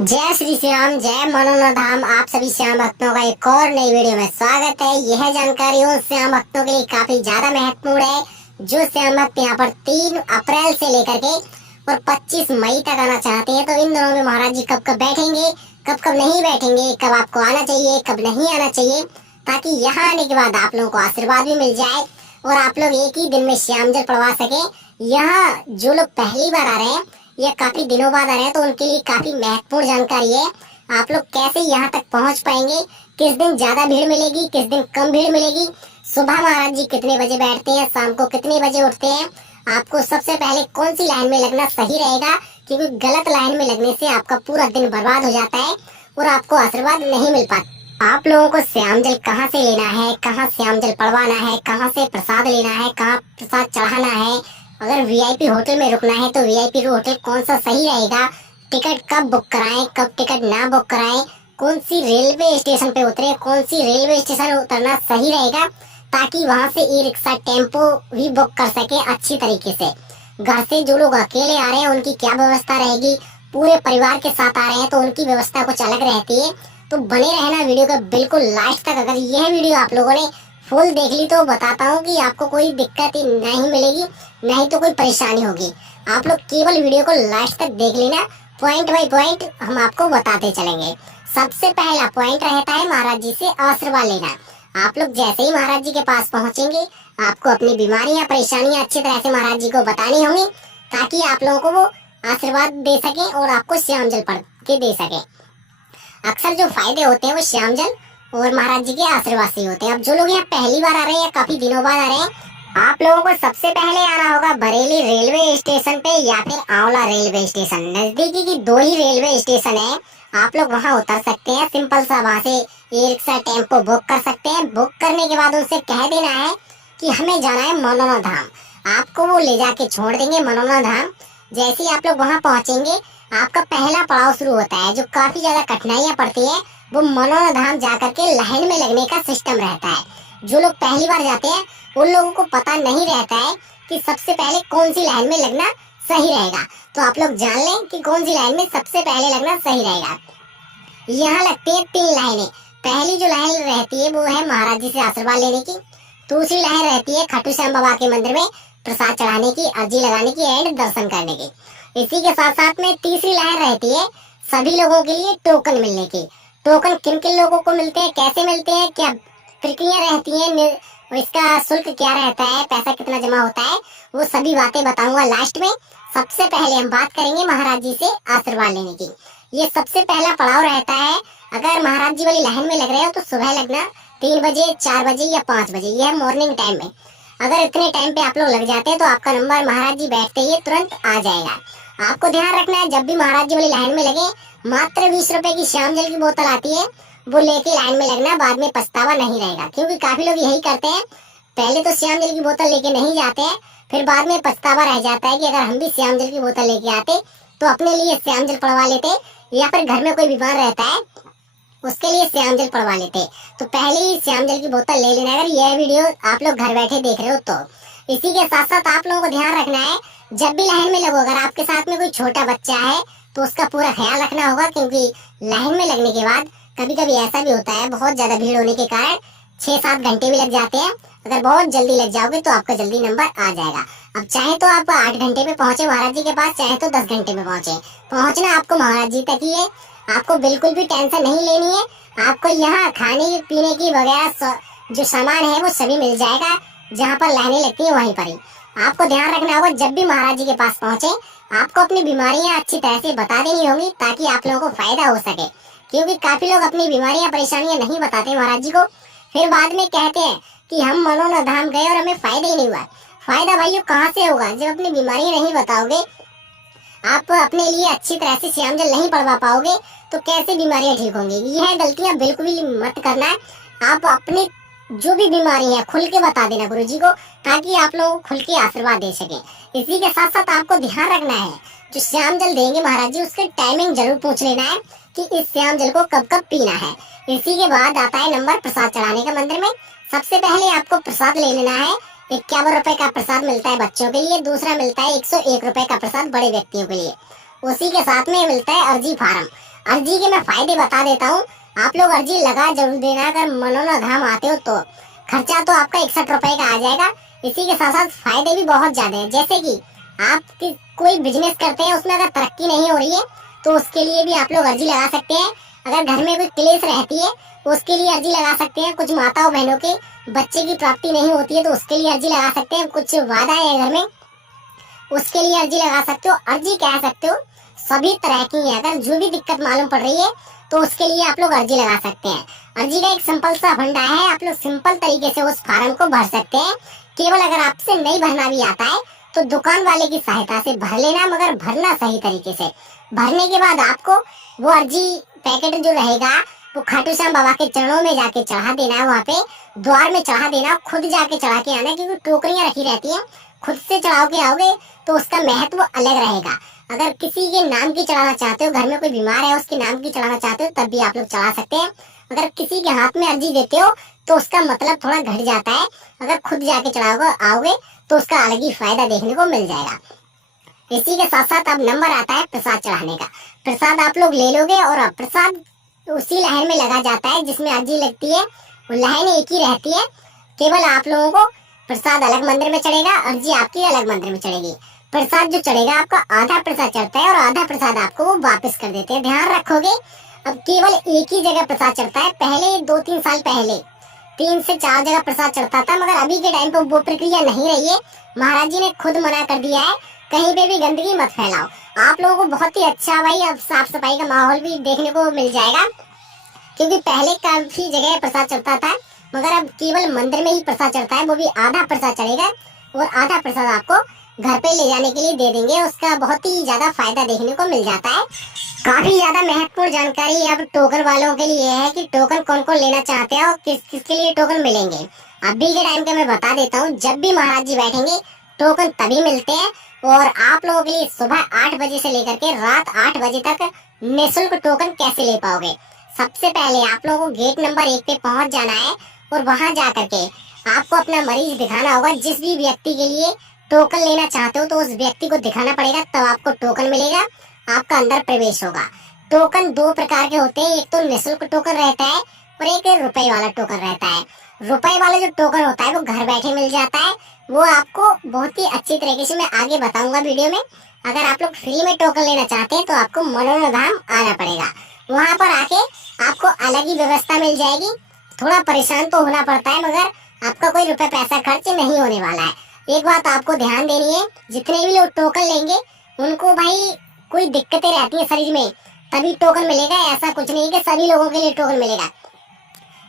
जय श्री श्याम, जय मनोना धाम। आप सभी श्याम भक्तों का एक और नई वीडियो में स्वागत है। यह जानकारी उन श्याम भक्तों के लिए काफी ज्यादा महत्वपूर्ण है जो श्याम भक्त यहाँ पर 3 अप्रैल से लेकर के और 25 मई तक आना चाहते हैं। तो इन दिनों में महाराज जी कब कब बैठेंगे, कब कब नहीं बैठेंगे, कब आपको आना चाहिए, कब नहीं आना चाहिए, ताकि यहाँ आने के बाद आप लोगों को आशीर्वाद भी मिल जाए और आप लोग एक ही दिन में श्याम जल पढ़वा सके। यहाँ जो लोग पहली बार आ रहे हैं या काफी दिनों बाद आ रहे हैं तो उनके लिए काफी महत्वपूर्ण जानकारी है। आप लोग कैसे यहाँ तक पहुँच पाएंगे, किस दिन ज्यादा भीड़ मिलेगी, किस दिन कम भीड़ मिलेगी, सुबह महाराज जी कितने बजे बैठते हैं, शाम को कितने बजे उठते हैं, आपको सबसे पहले कौन सी लाइन में लगना सही रहेगा, क्योंकि गलत लाइन में लगने से आपका पूरा दिन बर्बाद हो जाता है और आपको आशीर्वाद नहीं मिल पाता। आप लोगों को श्याम जल कहाँ से लेना है, कहाँ श्याम जल पड़वाना है, कहाँ से प्रसाद लेना है, कहाँ प्रसाद चढ़ाना है, अगर वीआईपी होटल में रुकना है तो वीआईपी होटल कौन सा सही रहेगा, टिकट कब बुक कराएं, कब टिकट ना बुक कराएं, कौन सी रेलवे स्टेशन पे उतरे, कौन सी रेलवे स्टेशन उतरना सही रहेगा, ताकि वहां से ई रिक्शा टेम्पो भी बुक कर सके अच्छी तरीके से। घर से जो लोग अकेले आ रहे हैं उनकी क्या व्यवस्था रहेगी, पूरे परिवार के साथ आ रहे हैं तो उनकी व्यवस्था कुछ अलग रहती है। तो बने रहना वीडियो का बिल्कुल लास्ट तक। अगर यह वीडियो आप लोगों ने फुल देख ली तो बताता हूँ कि आपको कोई दिक्कत ही नहीं मिलेगी, नहीं तो कोई परेशानी होगी। आप लोग केवल वीडियो को लास्ट तक देख लेना, पॉइंट बाय पॉइंट हम आपको बताते चलेंगे। सबसे पहला पॉइंट रहता है महाराज जी से आशीर्वाद लेना। आप लोग जैसे ही महाराज जी के पास पहुंचेंगे, आपको अपनी बीमारियां परेशानियां अच्छी तरह से महाराज जी को बतानी होंगी, ताकि आप लोगों को वो आशीर्वाद दे सके और आपको श्याम जल पढ़ के दे सके। अक्सर जो फायदे होते हैं वो श्याम जल और महाराज जी के आशीर्वाद से होते हैं। अब जो लोग यहाँ पहली बार आ रहे हैं या काफी दिनों बाद आ रहे हैं, आप लोगों को सबसे पहले आना होगा बरेली रेलवे स्टेशन पे या फिर आंवला रेलवे स्टेशन। नजदीकी की 2 ही रेलवे स्टेशन है, आप लोग वहाँ उतर सकते हैं। सिंपल सा वहाँ से ई रिक्शा टेम्पो बुक कर सकते हैं। बुक करने के बाद उनसे कह देना है कि हमें जाना है मनोना धाम। आपको वो ले जाके छोड़ देंगे मनोना धाम। जैसे ही आप लोग वहाँ पहुँचेंगे, आपका पहला पड़ाव शुरू होता है। जो काफी ज्यादा कठिनाइयाँ पड़ती है वो मनोना धाम जाकर के लाइन में लगने का सिस्टम रहता है। जो लोग पहली बार जाते हैं उन लोगों को पता नहीं रहता है कि सबसे पहले कौन सी लाइन में लगना सही रहेगा। तो आप लोग जान लें कि कौन सी लाइन में सबसे पहले लगना सही रहेगा। यहाँ लगती है 3 लाइनें। पहली जो लाइन रहती है वो है महाराज जी से आशीर्वाद लेने की। दूसरी लाइन रहती है खाटू श्याम बाबा के मंदिर में प्रसाद चढ़ाने की, अर्जी लगाने की एंड दर्शन करने की। इसी के साथ साथ में तीसरी लाइन रहती है सभी लोगों के लिए टोकन मिलने की। टोकन किन किन लोगों को मिलते हैं, कैसे मिलते हैं, क्या प्रक्रिया रहती है, इसका शुल्क क्या रहता है, पैसा कितना जमा होता है, वो सभी बातें बताऊंगा लास्ट में। सबसे पहले हम बात करेंगे महाराज जी से आशीर्वाद लेने की। ये सबसे पहला पड़ाव रहता है। अगर महाराज जी वाली लाइन में लग रहे हो तो सुबह लगना 3 बजे, 4 बजे या 5 बजे, यह मॉर्निंग टाइम में। अगर इतने टाइम पे आप लोग लग जाते हैं तो आपका नंबर महाराज जी बैठते ही तुरंत आ जाएगा। आपको ध्यान रखना है, जब भी महाराज जी वाली लाइन में लगे, मात्र 20 रुपए की श्याम जल की बोतल आती है, वो लेके लाइन में लगना। बाद में पछतावा नहीं रहेगा, क्योंकि काफी लोग यही करते हैं, पहले तो श्याम जल की बोतल लेके नहीं जाते हैं, फिर बाद में पछतावा रह जाता है कि अगर हम भी श्याम जल की बोतल लेके आते तो अपने लिए श्याम जल पड़वा लेते, या फिर घर में कोई बीमार रहता है उसके लिए श्याम जल पड़वा लेते। तो पहले ही श्याम जल की बोतल ले लेना, अगर यह वीडियो आप लोग घर बैठे देख रहे हो तो। इसी के साथ साथ आप लोगों को ध्यान रखना है, जब भी लाइन में लगो, अगर आपके साथ में कोई छोटा बच्चा है तो उसका पूरा ख्याल रखना होगा, क्योंकि लाइन में लगने के बाद कभी कभी ऐसा भी होता है, बहुत ज्यादा भीड़ होने के कारण 6-7 घंटे भी लग जाते हैं। अगर बहुत जल्दी लग जाओगे तो आपका जल्दी नंबर आ जाएगा। अब चाहे तो आप 8 घंटे में पहुंचे महाराज जी के पास, चाहे तो 10 घंटे में पहुंचे, पहुंचना आपको महाराज जी तक ही है। आपको बिल्कुल भी टेंशन नहीं लेनी है। आपको यहाँ खाने पीने की वगैरह जो सामान है वो सभी मिल जाएगा, जहाँ पर लाइनें लगती है वहीं पर ही। आपको ध्यान रखना होगा, जब भी महाराज जी के पास पहुंचे आपको अपनी बीमारियां अच्छी तरह से बता देनी होंगी, ताकि आप लोगों को फायदा हो सके। क्योंकि काफी लोग अपनी बीमारियां परेशानियां नहीं बताते महाराज जी को, फिर बाद में कहते हैं कि हम मनोना धाम गए और हमें फायदा ही नहीं हुआ। फायदा भाइयों कहाँ से होगा, जब अपनी बीमारियां नहीं बताओगे, आप अपने लिए अच्छी तरह से श्याम जल नहीं पढ़वा पाओगे तो कैसे बीमारियां ठीक होंगी। यह गलतियां बिल्कुल भी मत करना है। आप अपने जो भी बीमारी है खुल के बता देना गुरु जी को, ताकि आप लोग खुल के आशीर्वाद दे सके। इसी के साथ साथ आपको ध्यान रखना है, जो श्याम जल देंगे महाराज जी उसके टाइमिंग जरूर पूछ लेना है कि इस श्याम जल को कब कब पीना है। इसी के बाद आता है नंबर प्रसाद चढ़ाने का मंदिर में। सबसे पहले आपको प्रसाद ले लेना है। 51 रुपए का प्रसाद मिलता है बच्चों के लिए, दूसरा मिलता है 101 रुपए का प्रसाद बड़े व्यक्तियों के लिए। उसी के साथ में मिलता है अर्जी फार्म। अर्जी के मैं फायदे बता देता हूँ। आप लोग अर्जी लगा जरूर देना। अगर मनोरम धाम आते हो तो खर्चा तो आपका 61 रुपए का आ जाएगा। इसी के साथ साथ फायदे भी बहुत ज्यादा है। जैसे कि आप कोई बिजनेस करते हैं, उसमें अगर तरक्की नहीं हो रही है तो उसके लिए भी आप लोग अर्जी लगा सकते हैं। अगर घर में कोई क्लेश रहती है तो उसके लिए अर्जी लगा सकते हैं। कुछ माताओं बहनों के बच्चे की प्राप्ति नहीं होती है तो उसके लिए अर्जी लगा सकते हैं। कुछ वादा है घर में, उसके लिए अर्जी लगा सकते हो। अर्जी कह सकते हो सभी तरह की है। अगर जो भी दिक्कत मालूम पड़ रही है तो उसके लिए आप लोग अर्जी लगा सकते हैं। अर्जी का एक सिंपल सा फंडा है, आप लोग सिंपल तरीके से उस फार्म को भर सकते हैं। केवल अगर आपसे नहीं भरना भी आता है तो दुकान वाले की सहायता से भर लेना, मगर भरना सही तरीके से। भरने के बाद आपको वो अर्जी पैकेट जो रहेगा वो खाटू श्याम बाबा के चरणों में जाके चढ़ा देना है। वहाँ पे द्वार में चढ़ा देना, खुद जाके चढ़ा के आना, क्योंकि टोकरियां रखी रहती हैं। खुद से चढ़ाओ के आओगे तो उसका महत्व अलग रहेगा। अगर किसी के नाम की चढ़ाना चाहते हो, घर में कोई बीमार है उसके नाम की चढ़ाना चाहते हो, तब भी आप लोग चढ़ा सकते हैं। अगर किसी के हाथ में अर्जी देते हो तो उसका मतलब थोड़ा घट जाता है। अगर खुद जाके चढ़ाओगे आओगे तो उसका अलग ही फायदा देखने को मिल जाएगा। इसी के साथ साथ अब नंबर आता है प्रसाद चढ़ाने का। प्रसाद आप लोग ले लोगे और प्रसाद उसी लाइन में लगा जाता है जिसमें अर्जी लगती है। वो लाइन एक ही रहती है। केवल आप लोगों को प्रसाद अलग मंदिर में चढ़ेगा, अर्जी आपकी अलग मंदिर में चढ़ेगी। प्रसाद जो चढ़ेगा आपका आधा प्रसाद चढ़ता है और आधा प्रसाद आपको वो वापस कर देते हैं। ध्यान रखोगे अब केवल एक ही जगह प्रसाद चढ़ता है। पहले 2-3 साल पहले 3 से 4 जगह प्रसाद चढ़ता था, मगर अभी के टाइम पे वो प्रक्रिया नहीं रही है। महाराज जी ने खुद मना कर दिया है, कहीं पे भी गंदगी मत फैलाओ। आप लोगों को बहुत ही अच्छा भाई अब साफ सफाई का माहौल भी देखने को मिल जाएगा, क्योंकि पहले काफी जगह प्रसाद चढ़ता था, मगर अब केवल मंदिर में ही प्रसाद चढ़ता है। वो भी आधा प्रसाद चढ़ेगा और आधा प्रसाद आपको घर पे ले जाने के लिए दे देंगे। उसका बहुत ही ज्यादा फायदा देखने को मिल जाता है। काफी ज्यादा महत्वपूर्ण जानकारी अब टोकन वालों के लिए है कि टोकन कौन कौन लेना चाहते हैं और किस किसके लिए टोकन मिलेंगे। अभी के टाइम का मैं बता देता हूँ। जब भी महाराज जी बैठेंगे टोकन तभी मिलते हैं, और आप लोगों के लिए सुबह 8 बजे से लेकर के रात 8 बजे तक निःशुल्क टोकन कैसे ले पाओगे। सबसे पहले आप लोगों को गेट नंबर 1 पे पहुंच जाना है और वहां जा करके आपको अपना मरीज दिखाना होगा। जिस भी व्यक्ति के लिए टोकन लेना चाहते हो तो उस व्यक्ति को दिखाना पड़ेगा, तब आपको टोकन मिलेगा, आपका अंदर प्रवेश होगा। टोकन 2 प्रकार के होते हैं, एक तो निःशुल्क टोकन रहता है और एक रुपए वाला टोकन रहता है। रुपए वाला जो टोकन होता है वो घर बैठे मिल जाता है। वो आपको बहुत ही अच्छी तरीके से मैं आगे बताऊंगा वीडियो में। अगर आप लोग फ्री में टोकन लेना चाहते हैं तो आपको मनोरम धाम आना पड़ेगा। वहां पर आके आपको अलग ही व्यवस्था मिल जाएगी। थोड़ा परेशान तो होना पड़ता है, मगर आपका कोई रुपए पैसा खर्च नहीं होने वाला है। एक बात आपको ध्यान देनी है, जितने भी लोग टोकन लेंगे उनको भाई कोई दिक्कतें रहती है शरीर में तभी टोकन मिलेगा। ऐसा कुछ नहीं कि सभी लोगों के लिए टोकन मिलेगा।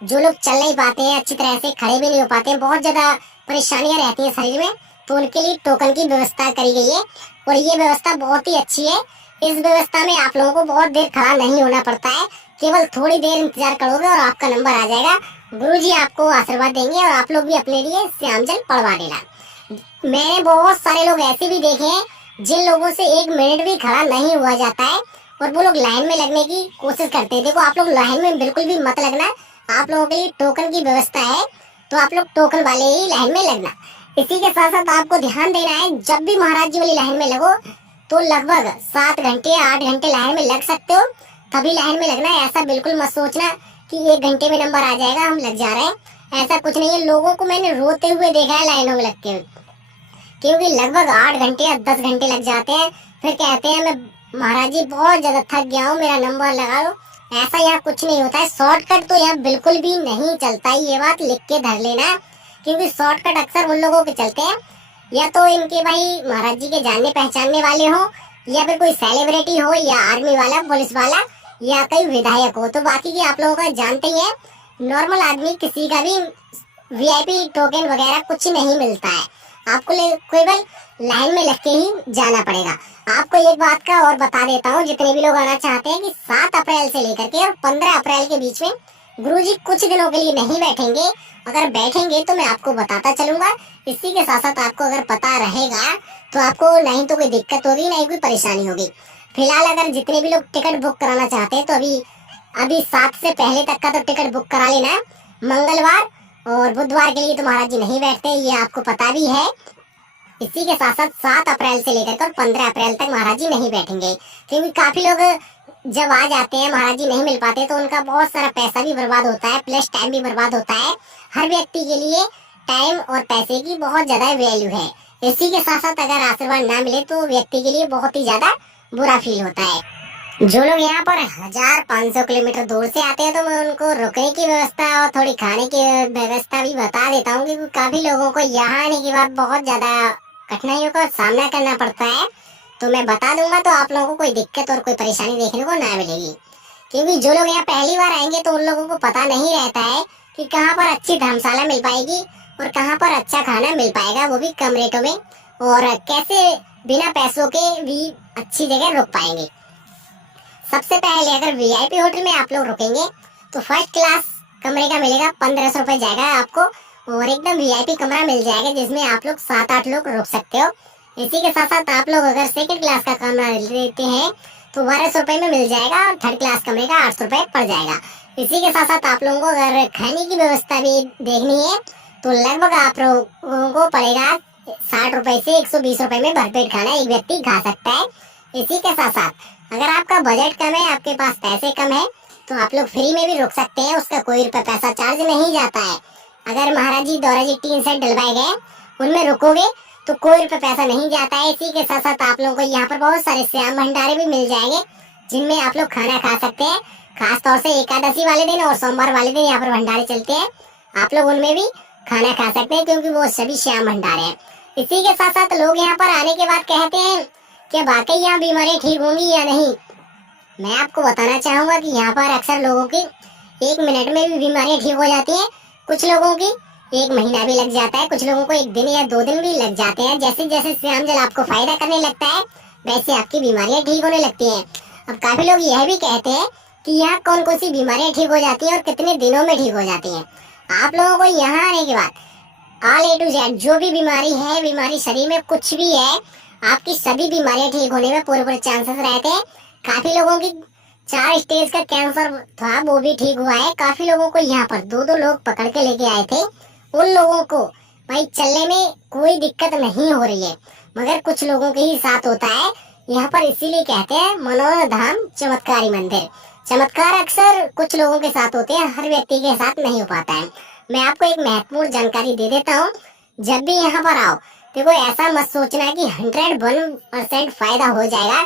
जो लोग चल नहीं पाते हैं अच्छी तरह से, खड़े भी नहीं हो पाते हैं, बहुत ज्यादा परेशानियां रहती हैं शरीर में, तो उनके लिए टोकन की व्यवस्था करी गई है और ये व्यवस्था बहुत ही अच्छी है। इस व्यवस्था में आप लोगों को बहुत देर खड़ा नहीं होना पड़ता है, केवल थोड़ी देर इंतजार करोगे और आपका नंबर आ जाएगा। गुरुजी आपको आशीर्वाद देंगे और आप लोग भी अपने लिए श्याम जल पढ़वा देना। मैंने बहुत सारे लोग ऐसे भी देखे हैं जिन लोगों से 1 मिनट भी खड़ा नहीं हुआ जाता है और वो लोग लाइन में लगने की कोशिश करते हैं। देखो आप लोग लाइन में बिल्कुल भी मत लगना। आप लोगों के लिए टोकन की व्यवस्था है तो आप लोग टोकन वाले ही लाइन में लगना। इसी के साथ साथ आपको ध्यान देना है, जब भी महाराज जी वाली लाइन में लगो तो लगभग 7 घंटे या 8 घंटे लाइन में लग सकते हो, तभी लाइन में लगना है। ऐसा बिल्कुल मत सोचना कि 1 घंटे में नंबर आ जाएगा हम लग जा रहे हैं, ऐसा कुछ नहीं है। लोगों को मैंने रोते हुए देखा है लाइनों में लगते हुए, क्योंकि लगभग 8 घंटे या 10 घंटे लग जाते हैं। फिर कहते हैं मैं महाराज जी बहुत ज्यादा थक गया हूँ, मेरा नंबर लगा लो। ऐसा यहाँ कुछ नहीं होता है। शॉर्टकट तो यहाँ बिल्कुल भी नहीं चलता है, ये बात लिख के धर लेना, क्योंकि शॉर्टकट अक्सर उन लोगों के चलते हैं या तो इनके भाई महाराज जी के जानने पहचानने वाले हो, या फिर कोई सेलिब्रिटी हो, या आर्मी वाला, पुलिस वाला, या कोई विधायक हो। तो बाकी की आप लोगों का जानते ही है, नॉर्मल आदमी किसी का भी वीआईपी टोकन वगैरह कुछ नहीं मिलता है। आपको केवल लाइन में लग के ही जाना पड़ेगा। आपको एक बात का और बता देता हूँ, जितने भी लोग आना चाहते हैं, कि 7 अप्रैल से लेकर के और 15 अप्रैल के बीच में गुरुजी कुछ दिनों के लिए नहीं बैठेंगे। अगर बैठेंगे तो मैं आपको बताता चलूंगा। इसी के साथ साथ आपको अगर पता रहेगा तो आपको नहीं तो कोई दिक्कत होगी, नहीं कोई परेशानी होगी। फिलहाल अगर जितने भी लोग टिकट बुक कराना चाहते हैं तो अभी 7 से पहले तक का तो टिकट बुक करा लेना है। मंगलवार और बुधवार के लिए तो महाराज जी नहीं बैठते, ये आपको पता भी है। इसी के साथ साथ 7 अप्रैल से लेकर 15 अप्रैल तक महाराज जी नहीं बैठेंगे, क्योंकि काफी लोग जब आ जाते हैं, महाराज जी नहीं मिल पाते, तो उनका बहुत सारा पैसा भी बर्बाद होता है, प्लस टाइम भी बर्बाद होता है। हर व्यक्ति के लिए टाइम और पैसे की बहुत ज्यादा वैल्यू है। इसी के साथ साथ अगर आशीर्वाद ना मिले तो व्यक्ति के लिए बहुत ही ज्यादा बुरा फील होता है। जो लोग यहाँ पर 1500 किलोमीटर दूर से आते हैं, तो मैं उनको रुकने की व्यवस्था और थोड़ी खाने की व्यवस्था भी बता देता हूँ, क्योंकि काफी लोगों को यहाँ आने के बाद बहुत ज्यादा कठिनाइयों का सामना करना पड़ता है। तो मैं बता दूंगा, तो आप लोगों को कोई दिक्कत और कोई परेशानी देखने को ना मिलेगी। क्योंकि जो लोग यहाँ पहली बार आएंगे तो उन लोगों को पता नहीं रहता है कि कहाँ पर अच्छी धर्मशाला मिल पाएगी और कहाँ पर अच्छा खाना मिल पाएगा, वो भी कम रेटों में, और कैसे बिना पैसों के भी अच्छी जगह रुक पाएंगे। सबसे पहले अगर वीआईपी होटल में आप लोग रुकेंगे तो फर्स्ट क्लास कमरे का मिलेगा, 1500 रुपए जाएगा आपको, और एकदम वीआईपी कमरा मिल जाएगा जिसमें आप लोग 7-8 लोग रुक सकते हो। इसी के साथ साथ आप लोग अगर सेकंड क्लास का कमरा लेते हैं तो 1200 रुपए में मिल जाएगा, और थर्ड क्लास कमरे का 800 रुपए पड़ जाएगा। इसी के साथ साथ आप लोगों को अगर खाने की व्यवस्था भी देखनी है तो लगभग आप लोगों को पड़ेगा 60 रुपए से 120 रुपए में भरपेट खाना एक व्यक्ति खा सकता है। इसी के साथ साथ अगर आपका बजट कम है, आपके पास पैसे कम है, तो आप लोग फ्री में भी रुक सकते हैं, उसका कोई रुपए पैसा चार्ज नहीं जाता है। अगर महाराज जी द्वारा जी टीन सेट डलवाए गए उनमें रुकोगे तो कोई रुपए पैसा नहीं जाता है। इसी के साथ साथ आप लोगों को यहाँ पर बहुत सारे श्याम भंडारे भी मिल जाएंगे जिनमें आप लोग खाना खा सकते हैं। खास तौर से एकादशी वाले दिन और सोमवार वाले दिन यहाँ पर भंडारे चलते हैं, आप लोग उनमें भी खाना खा सकते हैं, क्योंकि वो सभी श्याम भंडारे हैं। इसी के साथ साथ लोग यहाँ पर आने के बाद कहते हैं कि वाकई यहाँ बीमारियां ठीक होंगी या नहीं। मैं आपको बताना चाहूंगा कि यहाँ पर अक्सर लोगों की 1 मिनट में भी बीमारियां ठीक हो जाती हैं, कुछ लोगों की 1 महीना भी लग जाता है, कुछ लोगों को 1 दिन या 2 दिन भी लग जाते हैं। जैसे जैसे श्याम जल आपको फायदा करने लगता है वैसे आपकी बीमारियां ठीक होने लगती हैं। अब काफी लोग यह भी कहते हैं कि यहाँ कौन कौन सी बीमारियां ठीक हो जाती हैं और कितने दिनों में ठीक हो जाती हैं। आप लोगों को यहाँ आने के बाद ऑल ए टू जेड जो भी बीमारी है, बीमारी शरीर में कुछ भी है, आपकी सभी बीमारियां ठीक होने में पूरे चांसेस रहते हैं। काफी लोगों की 4 स्टेज का कैंसर था, वो भी ठीक हुआ है। काफी लोगों को यहाँ पर 2-2 लोग पकड़ के लेके आए थे, उन लोगों को भाई चलने में कोई दिक्कत नहीं हो रही है, मगर कुछ लोगों के ही साथ होता है यहाँ पर। इसीलिए कहते हैं मनोरम धाम चमत्कारी मंदिर। चमत्कार अक्सर कुछ लोगों के साथ होते हैं, हर व्यक्ति के साथ नहीं हो पाता है। मैं आपको एक महत्वपूर्ण जानकारी दे देता हूँ, जब भी यहाँ पर आओ देखो ऐसा मत सोचना कि 101% फायदा हो जाएगा।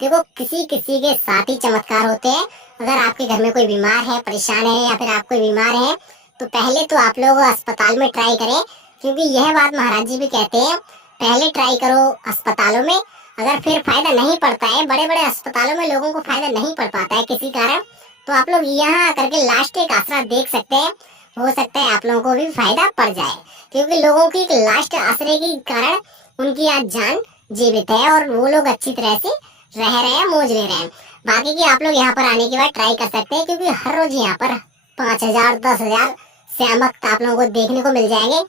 देखो किसी किसी के साथ ही चमत्कार होते हैं। अगर आपके घर में कोई बीमार है, परेशान है, या फिर आप कोई बीमार है, तो पहले तो आप लोग अस्पताल में ट्राई करें, क्योंकि यह बात महाराज जी भी कहते हैं, पहले ट्राई करो अस्पतालों में। अगर फिर फायदा नहीं पड़ता है, बड़े बड़े अस्पतालों में लोगों को फायदा नहीं पड़ पाता है किसी कारण, तो आप लोग यहाँ आकर के लास्ट एक आसरा देख सकते हैं। हो सकता है आप लोगों को भी फायदा पड़ जाए, क्योंकि लोगों की लास्ट आसरे के कारण उनकी आज जान जीवित है और वो लोग अच्छी तरह से रह रहे हैं, मौज ले रहे हैं। बाकी की आप लोग यहाँ पर आने के बाद ट्राई कर सकते हैं, क्योंकि हर रोज यहाँ पर 5000 10,000 श्याम भक्त आप लोगों को देखने को मिल जाएंगे,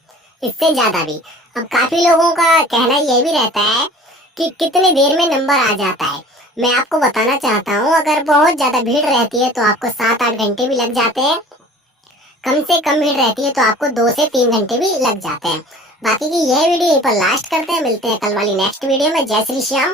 इससे ज्यादा भी। अब काफी लोगों का कहना यह भी रहता है कि कितने देर में नंबर आ जाता है। मैं आपको बताना चाहता हूँ, अगर बहुत ज्यादा भीड़ रहती है तो आपको 7-8 घंटे भी लग जाते हैं, कम से कम भीड़ रहती है तो आपको 2 से 3 घंटे भी लग जाते हैं। बाकी की यह वीडियो यहीं पर लास्ट करते हैं, मिलते हैं कल वाली नेक्स्ट वीडियो में। जय श्री श्याम।